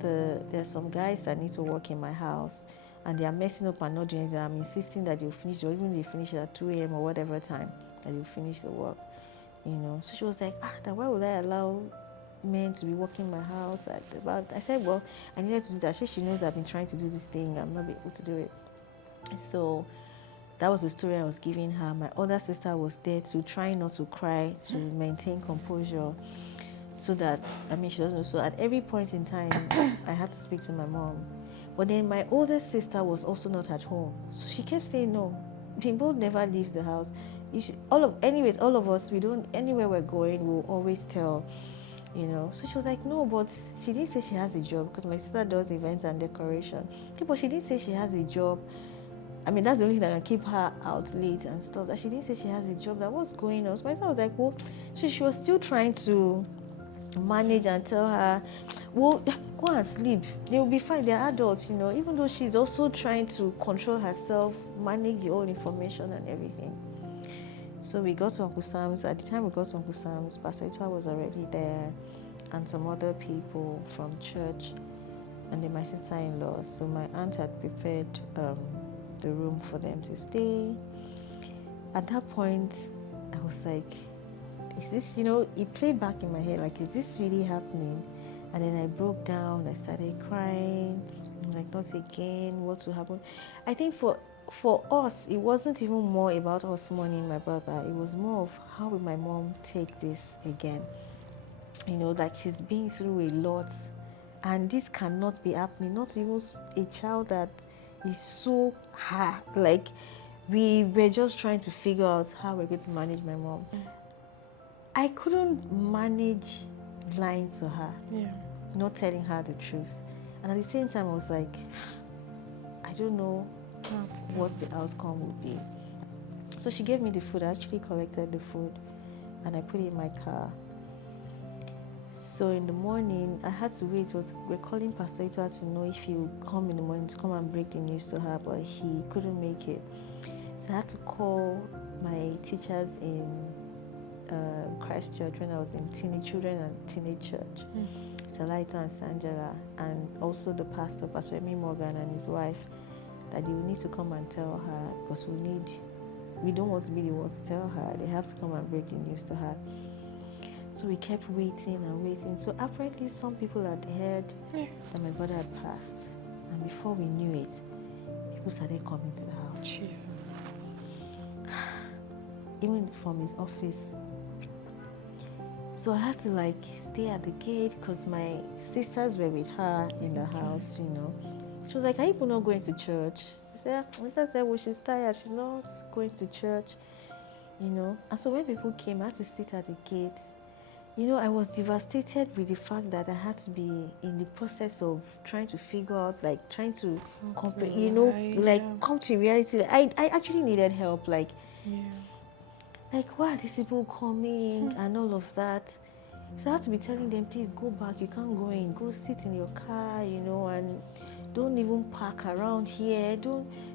there's some guys that need to work in my house and they are messing up and not doing it. I'm insisting that they'll finish, or even they finish at 2 a.m. or whatever time, that they'll finish the work. So she was like, then why would I allow men to be working in my house? I said, well, I needed to do that. She knows I've been trying to do this thing. I'm not able to do it. So that was the story I was giving her. My other sister was there to try not to cry, to maintain composure, so that, she doesn't know. So at every point in time, I had to speak to my mom. But then my older sister was also not at home. So she kept saying, no, Bimbo never leaves the house. All of us, we don't, anywhere we're going, we'll always tell, So she was like, no, but she didn't say she has a job, because my sister does events and decoration. But she didn't say she has a job. That's the only thing that can keep her out late and stuff. That she didn't say she has a job. That was going on. So my sister was like, well, she was still trying to manage and tell her, well, go and sleep. They will be fine. They're adults, even though she's also trying to control herself, manage the whole information and everything. So we got to Uncle Sam's. At the time we got to Uncle Sam's, Pastor Ita was already there and some other people from church and then my sister-in-law. So my aunt had prepared the room for them to stay. At that point, I was like, is this, it played back in my head, like, is this really happening? And then I broke down, I started crying. I'm like, not again, what will happen? I think for us, it wasn't even more about us mourning my brother. It was more of how will my mom take this again? Like she's been through a lot and this cannot be happening. Not even a child that is so hard. Like we were just trying to figure out how we're going to manage my mom. I couldn't manage lying to her, not telling her the truth. And at the same time, I was like, I don't know what the outcome would be. So she gave me the food. I actually collected the food and I put it in my car. So in the morning, I had to wait. We're calling Pastor Ita to know if he would come in the morning to come and break the news to her, but he couldn't make it. So I had to call my teachers in Christchurch when I was in children and teenage church, Salaita and Sanjala, and also the pastor, Pastor Emi Morgan and his wife, that they will need to come and tell her because we don't want to be the ones to tell her. They have to come and break the news to her. So we kept waiting and waiting. So apparently some people had heard that my brother had passed. And before we knew it, people started coming to the house. Jesus. Even from his office. So I had to stay at the gate because my sisters were with her in the house, She was like, are you not going to church? She said, well, she's tired. She's not going to church, And so when people came, I had to sit at the gate. I was devastated with the fact that I had to be in the process of trying to figure out, trying to come to reality. I actually needed help, why are these people coming and all of that? So I had to be telling them, please go back, you can't go in, go sit in your car, and don't even park around here,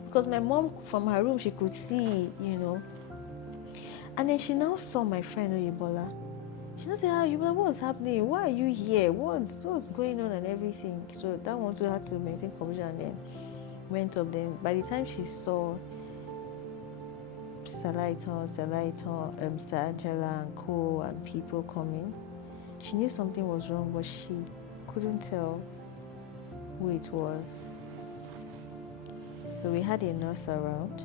because my mom from her room, she could see, And then she now saw my friend Oyebola. She now said, Oyebola, what's happening? Why are you here? What's going on and everything? So that one too had to maintain composure and then went up. Then by the time she saw Salaiton, Sir Angela and co and people coming. She knew something was wrong, but she couldn't tell who it was. So we had a nurse around,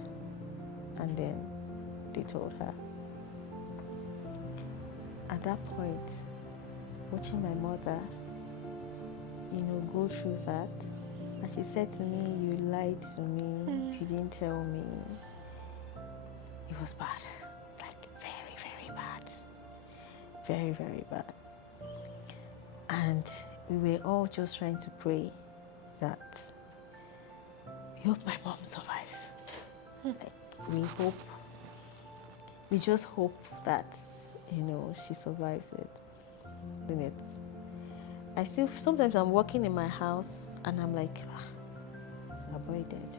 and then they told her. At that point, watching my mother, go through that, and she said to me, "You lied to me, you didn't tell me." It was bad, like very, very bad, very, very bad. And we were all just trying to pray that we hope my mom survives. Like, we just hope that, she survives it. I still, sometimes I'm walking in my house and I'm like, is our boy dead?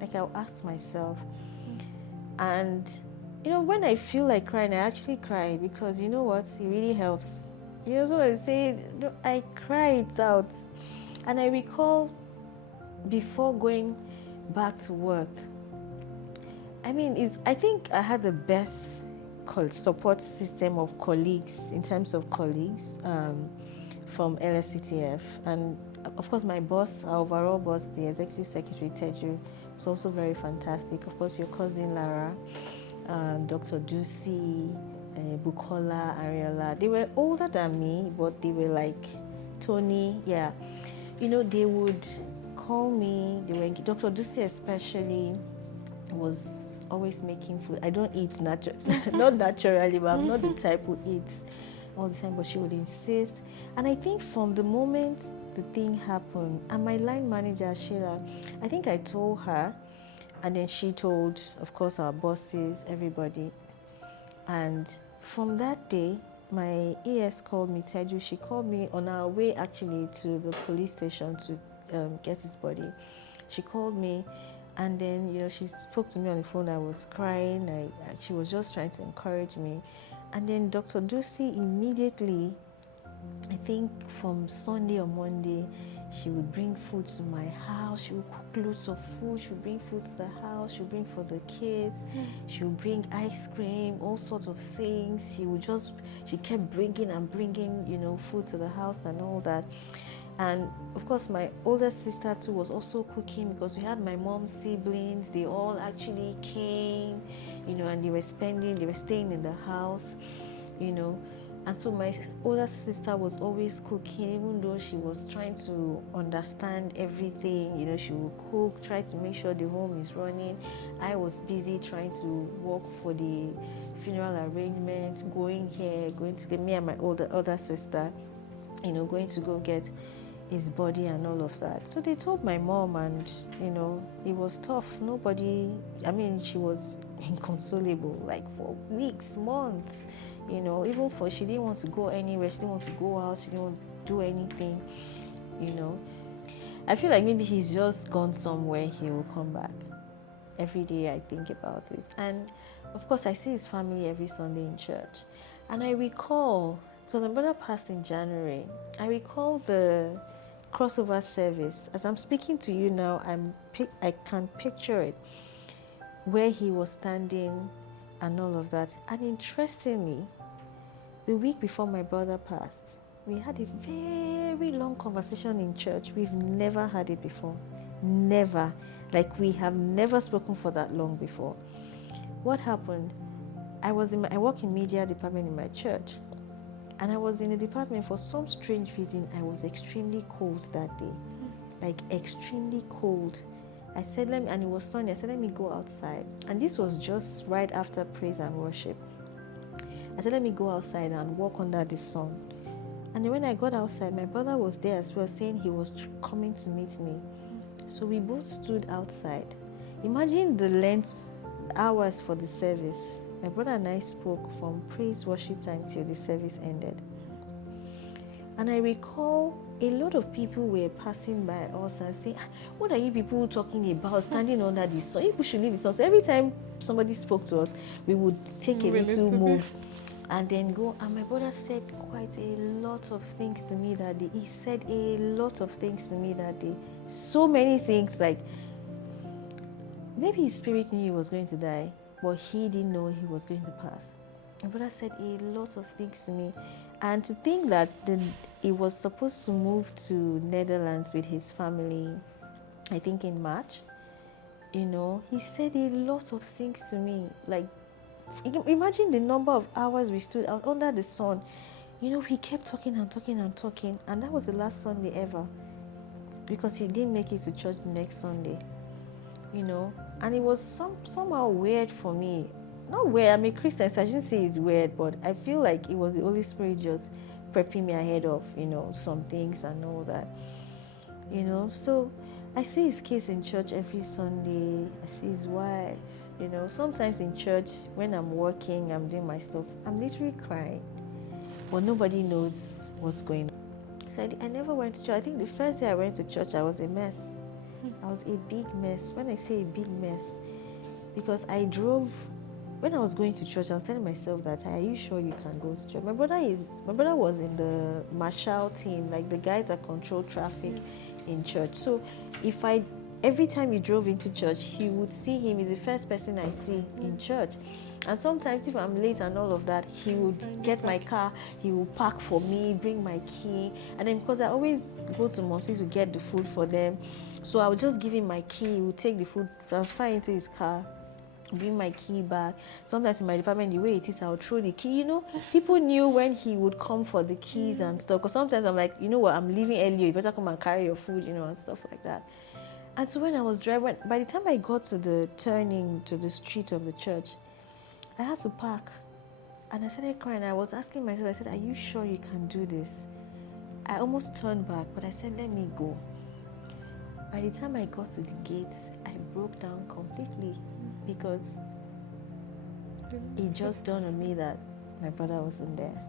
Like, I'll ask myself. And, when I feel like crying, I actually cry, because you know what? It really helps. So I say, I cry it out. And I recall before going back to work, I think I had the best support system of colleagues, in terms of colleagues from LSCTF. And of course, my boss, our overall boss, the executive secretary, Taiye, was also very fantastic. Of course, your cousin Lara, Dr. Ducey, Bukola, Ariola, they were older than me, but they were like Tony, yeah. They would call me, Dr. Ducey especially was always making food. I don't eat not naturally, but I'm not the type who eats all the time, but she would insist. And I think from the moment the thing happened, and my line manager, Sheila, I think I told her, and then she told, of course, our bosses, everybody. And from that day, my ES called me, Teju. She called me on our way actually to the police station to get his body. She called me, and then, she spoke to me on the phone. I was crying. She was just trying to encourage me. And then Dr. Ducey immediately, I think from Sunday or Monday, she would bring food to my house. She would cook loads of food. She would bring food to the house. She would bring for the kids. She would bring ice cream, all sorts of things. She kept bringing, food to the house and all that. And of course, my older sister too was also cooking, because we had my mom's siblings. They all actually came, and they were staying in the house, And so my older sister was always cooking, even though she was trying to understand everything. She would cook, try to make sure the home is running. I was busy trying to work for the funeral arrangements, going here, going to me and my older sister, going to go get his body and all of that. So they told my mom, and it was tough. She was inconsolable, like for weeks, months, even she didn't want to go anywhere, she didn't want to go out, she didn't want to do anything, I feel like maybe he's just gone somewhere, he will come back. Every day I think about it. And of course I see his family every Sunday in church. And I recall, because my brother passed in January, I recall the crossover service. As I'm speaking to you now, I can picture it, where he was standing and all of that. And interestingly, the week before my brother passed, we had a very long conversation in church. We've never had it before. Never. Like, we have never spoken for that long before. What happened? I work in media department in my church. And I was in the department for some strange reason. I was extremely cold that day, like extremely cold. I said, and it was sunny. I said, let me go outside. And this was just right after praise and worship. I said, let me go outside and walk under the sun. And then when I got outside, my brother was there as well, saying he was coming to meet me. So we both stood outside. Imagine the length, hours for the service. My brother and I spoke from praise worship time till the service ended. And I recall a lot of people were passing by us and saying, what are you people talking about, standing under the sun? People should leave the sun. So every time somebody spoke to us, we would take a little move and then go. And my brother said quite a lot of things to me that day. He said a lot of things to me that day. So many things, like maybe his spirit knew he was going to die. but he didn't know he was going to pass. My brother said a lot of things to me, and to think that he was supposed to move to Netherlands with his family, I think in March. He said a lot of things to me. Like, imagine the number of hours we stood out under the sun. He kept talking and talking and talking, and that was the last Sunday ever, because he didn't make it to church the next Sunday. And it was somehow weird for me. Not weird, I'm a Christian, so I shouldn't say it's weird, but I feel like it was the Holy Spirit just prepping me ahead of, some things and all that. So I see his kids in church every Sunday. I see his wife. Sometimes in church, when I'm working, I'm doing my stuff, I'm literally crying. But nobody knows what's going on. So I never went to church. I think the first day I went to church, I was a mess. I was a big mess. When I say a big mess, because I drove. When I was going to church, I was telling myself that, are you sure you can go to church? My brother was in the marshal team, like the guys that control traffic in church. So every time he drove into church, he would see him. He's the first person I see in church. And sometimes if I'm late and all of that, he would get my car, he would park for me, bring my key. And then because I always go to Mom's to get the food for them, so I would just give him my key, he would take the food, transfer into his car, bring my key back. Sometimes in my department, the way it is, I would throw the key. People knew when he would come for the keys and stuff. Because sometimes I'm like, I'm leaving earlier, you better come and carry your food, and stuff like that. And so when I was driving, by the time I got to the turning to the street of the church, I had to park. And I started crying. I was asking myself, I said, are you sure you can do this? I almost turned back, but I said, let me go. By the time I got to the gate, I broke down completely, because it just dawned on me that my brother wasn't there.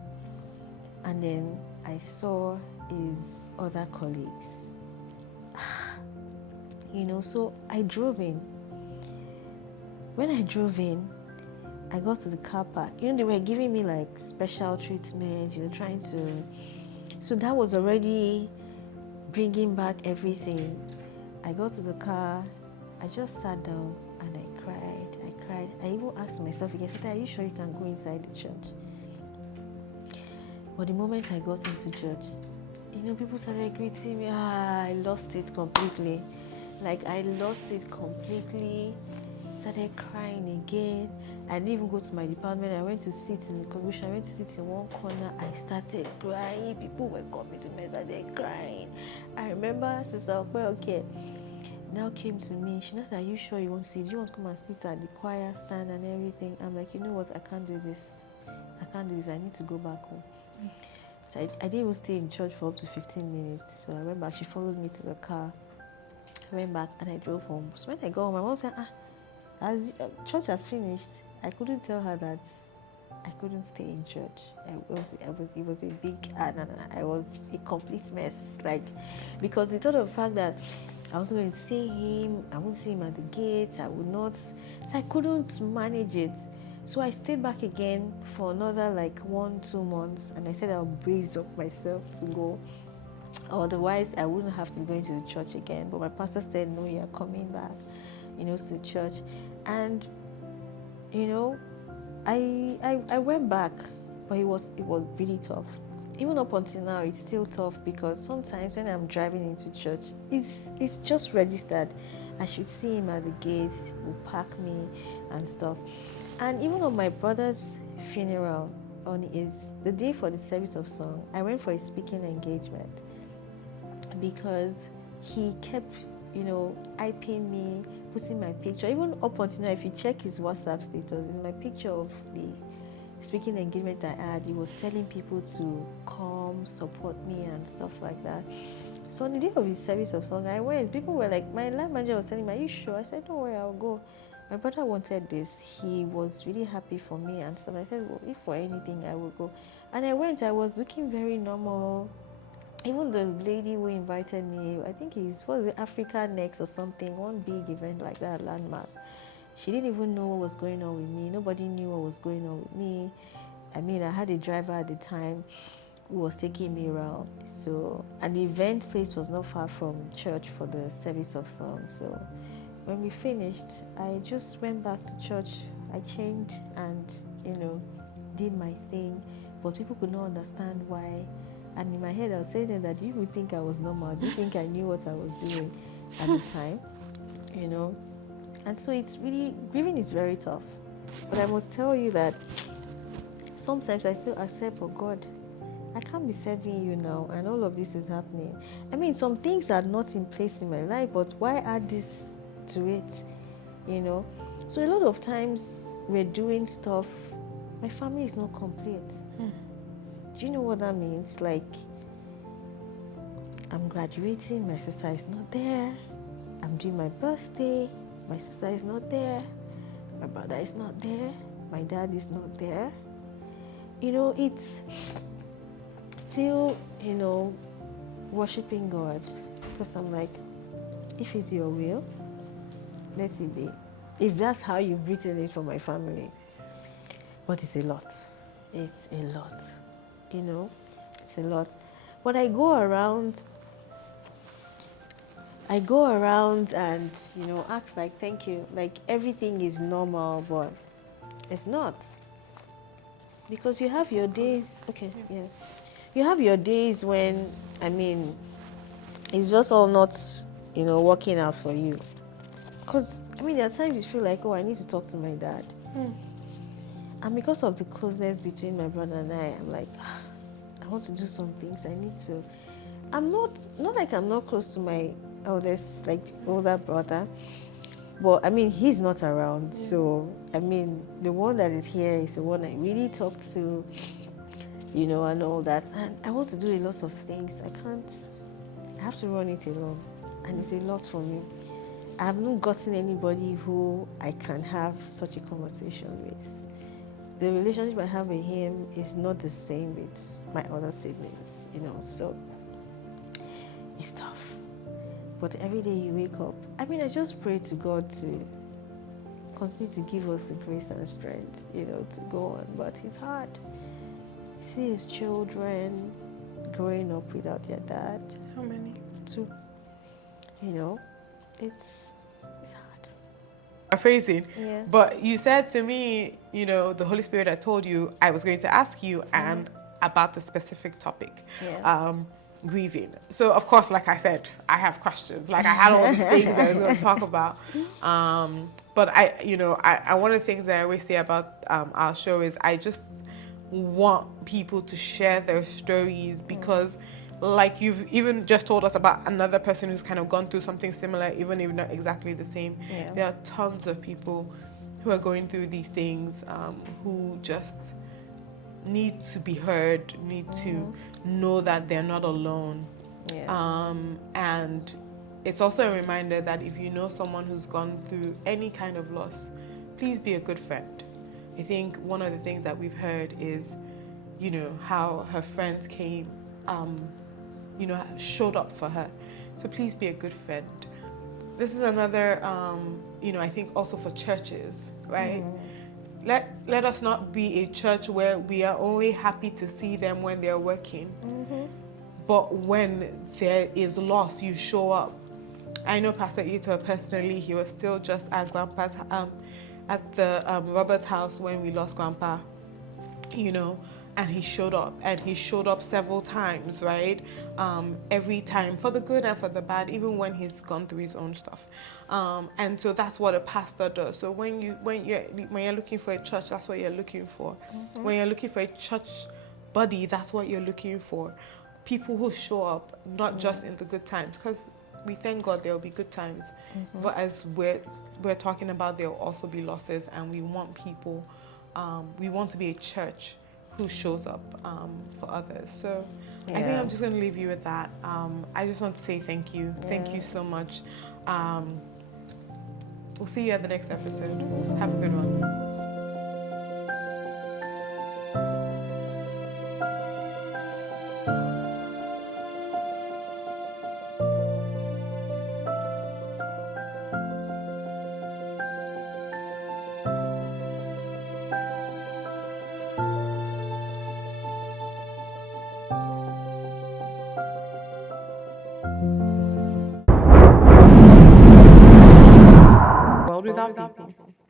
And then I saw his other colleagues. So I drove in. When I drove in, I got to the car park. They were giving me like special treatment, trying to... So that was already bringing back everything. I got to the car, I just sat down and I cried. I even asked myself again, are you sure you can go inside the church? But the moment I got into church, people started greeting me. I lost it completely. I lost it completely. Started crying again. I didn't even go to my department. I went to sit in the congregation. I went to sit in one corner. I started crying. People were coming to me and started crying. I remember Sister Okwe now came to me. She said, are you sure you want to sit? Do you want to come and sit at the choir stand and everything? I'm like, you know what? I can't do this. I need to go back home. So I didn't even stay in church for up to 15 minutes. So I went back. She followed me to the car. I went back and I drove home. So when I got home, my mom said, church has finished. I couldn't tell her that I couldn't stay in church. It was a big, I was a complete mess. Because the thought of the fact that I wasn't going to see him, I wouldn't see him at the gate, I would not. So I couldn't manage it. So I stayed back again for another 1-2 months, and I said I'll brace up myself to go. Otherwise, I wouldn't have to be going to the church again. But my pastor said, no, you're coming back, to the church. And, I went back, but it was really tough. Even up until now, it's still tough, because sometimes when I'm driving into church, it's just registered. I should see him at the gates, he will park me and stuff. And even on my brother's funeral, the day for the service of song, I went for a speaking engagement, because he kept, hyping me, putting my picture. Even up until now, if you check his WhatsApp status, it's my picture of the speaking engagement I had. He was telling people to come, support me and stuff like that. So on the day of his service of song, I went. People were like, my line manager was telling me, are you sure? I said, don't worry, I'll go. My brother wanted this. He was really happy for me and stuff. I said, well, if for anything, I will go. And I went. I was looking very normal. Even the lady who invited me, I think was it Africa Next or something, one big event like that, landmark. She didn't even know what was going on with me. Nobody knew what was going on with me. I had a driver at the time who was taking me around. So, and the event place was not far from church for the service of song. So when we finished, I just went back to church. I changed and, did my thing, but people could not understand why. And in my head, I was saying that, do you even think I was normal? Do you think I knew what I was doing at the time? And so it's really, grieving is very tough. But I must tell you that sometimes I still accept, oh God, I can't be serving you now, and all of this is happening. I mean, some things are not in place in my life, but why add this to it? So a lot of times we're doing stuff, my family is not complete. Do you know what that means? Like, I'm graduating, my sister is not there. I'm doing my birthday, my sister is not there. My brother is not there. My dad is not there. It's still, worshiping God. Because I'm like, if it's your will, let it be. If that's how you've written it for my family. But it's a lot. It's a lot. It's a lot. But I go around and, act like, thank you. Like, everything is normal, but it's not. Because you have your days, you have your days when, it's just all not, working out for you. Because, there are times you feel like, oh, I need to talk to my dad. And because of the closeness between my brother and I'm like, I want to do some things, I need to. I'm not like I'm not close to my eldest, like older brother, but he's not around. Yeah. So, the one that is here is the one I really talk to, and all that. And I want to do a lot of things. I have to run it alone. And it's a lot for me. I have not gotten anybody who I can have such a conversation with. The relationship I have with him is not the same with my other siblings, so it's tough. But every day you wake up, I just pray to God to continue to give us the grace and strength, to go on. But it's hard. You see his children growing up without their dad. How many? 2. It's hard. Phrasing. Yeah. But you said to me, the Holy Spirit had told you I was going to ask you and about the specific topic. Yeah. Grieving. So of course, like I said, I have questions. Like I had all these things I was going to talk about. But I one of the things that I always say about our show is I just want people to share their stories because like you've even just told us about another person who's kind of gone through something similar, even if not exactly the same. Yeah. There are tons of people who are going through these things who just need to be heard, need to know that they're not alone. Yeah. And it's also a reminder that if you know someone who's gone through any kind of loss, please be a good friend. I think one of the things that we've heard is, how her friends came, showed up for her. So please be a good friend. This is another, I think also for churches, right? Let us not be a church where we are only happy to see them when they're working. But when there is loss, you show up. I know Pastor Ito personally, he was still just at Grandpa's, at the Robert's house when we lost Grandpa, and he showed up, and he showed up several times, right? Every time, for the good and for the bad, even when he's gone through his own stuff. And so that's what a pastor does. So when you're looking for a church, that's what you're looking for. When you're looking for a church buddy, that's what you're looking for. People who show up, not just in the good times, because we thank God there will be good times. But as we're talking about, there will also be losses, and we want people, we want to be a church who shows up for others. So I think I'm just going to leave you with that. I just want to say thank you. Thank you so much. We'll see you at the next episode. Have a good one.